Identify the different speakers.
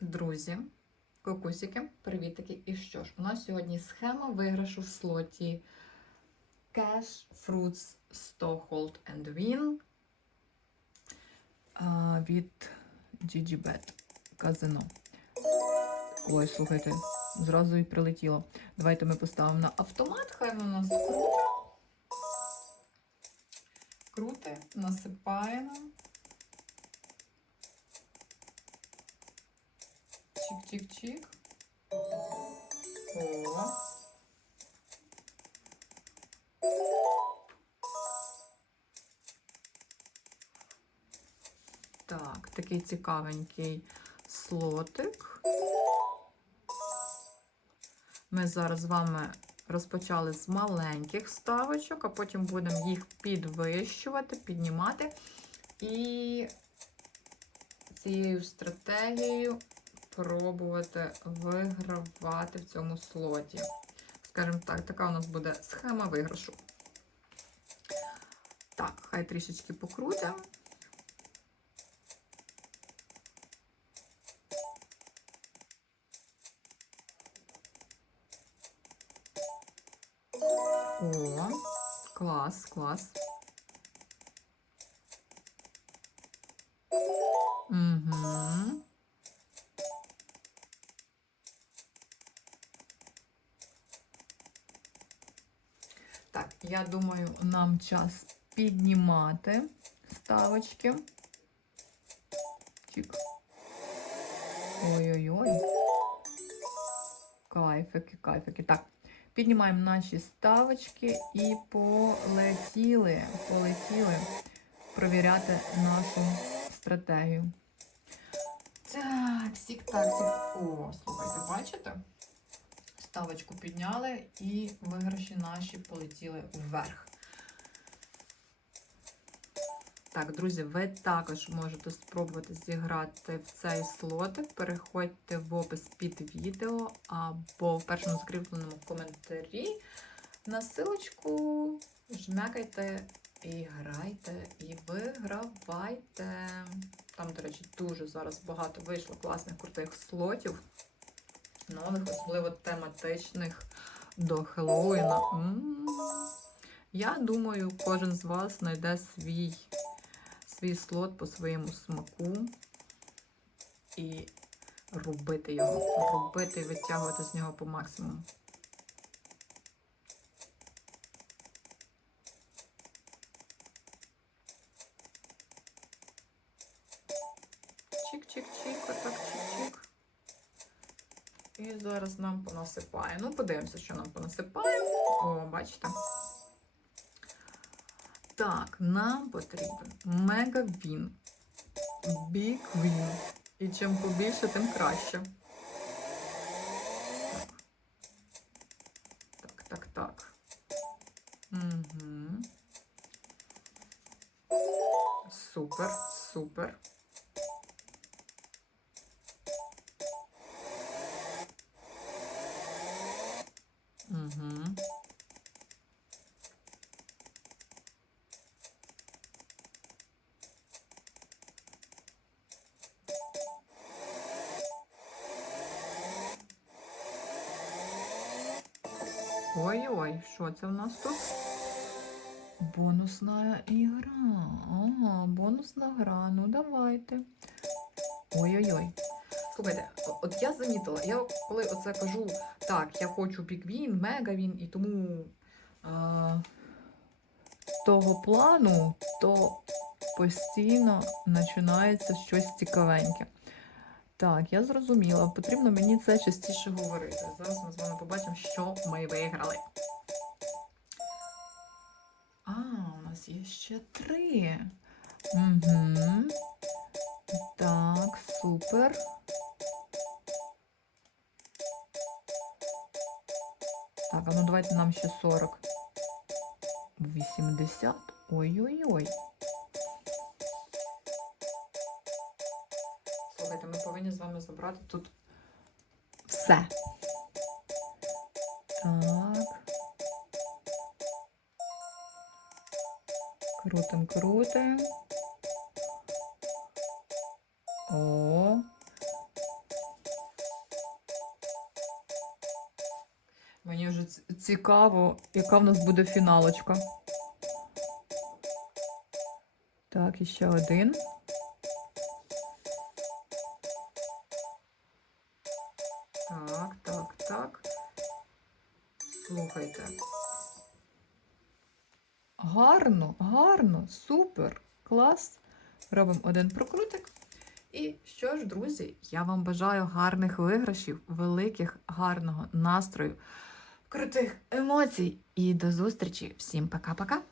Speaker 1: Друзі, кокусики, привітики. І що ж, у нас сьогодні схема виграшу в слоті Cash Fruits Stockhold and Win від GGBet Казино. Ой, слухайте, зразу і прилетіло. Давайте ми поставимо на автомат, хай воно нас. Круте, насипаємо. Чик-чик-чик. О. Так, такий цікавенький слотик. Ми зараз з вами розпочали з маленьких ставочок, а потім будемо їх підвищувати, піднімати. І цією стратегією пробувати вигравати в цьому слоті. Скажімо так, така у нас буде схема виграшу. Так, хай трішечки покрутимо. О, клас, клас. Я думаю, нам час піднімати ставочки. Чик. Ой-ой-ой. Кайфики, кайфики. Так, піднімаємо наші ставочки і полетіли, полетіли провіряти нашу стратегію. Так, сік, так, сік. О, слухайте, бачите? Ставочку підняли і виграші наші полетіли вверх. Так, друзі, ви також можете спробувати зіграти в цей слотик. Переходьте в опис під відео або в першому закріпленому коментарі на силочку жмякайте і грайте, і вигравайте. Там, до речі, дуже зараз багато вийшло класних крутих слотів нових, особливо тематичних до Хеллоуіна. М. Я думаю, кожен з вас знайде свій, свій слот по своєму смаку і робити його, робити і витягувати з нього по максимуму. Чик-чик-чик. І зараз нам понасипає. Ну, подивимося, що нам понасипає. О, бачите. Так, нам потрібен мега він. Big Win. І чим побільше, тим краще. Так, так. так. Угу. Супер, супер. Угу. Ой-ой, що це в нас тут? Бонусна ігра. Ага, бонусна гра. Ну давайте. Ой-ой-ой. Слухайте, от я замітила, я коли оце кажу, так, я хочу біквін, мегавін і тому а, того плану, то постійно починається щось цікавеньке. Так, я зрозуміла, потрібно мені це частіше говорити. Зараз ми з вами побачимо, що ми виграли. А, у нас є ще три. Угу. Так, супер. Так, а ну давайте нам ще 40. 80. Ой-ой-ой. робити. Ми повинні з вами забрати тут все. Так. Крутим, крутим. О. Мені вже цікаво, яка в нас буде фіналочка. Так, і ще один. Так, так, так. Слухайте. Гарно, гарно, супер, клас. Робимо один прокрутик. І що ж, друзі, я вам бажаю гарних виграшів, великих, гарного настрою, крутих емоцій. І до зустрічі. Всім пока-пока!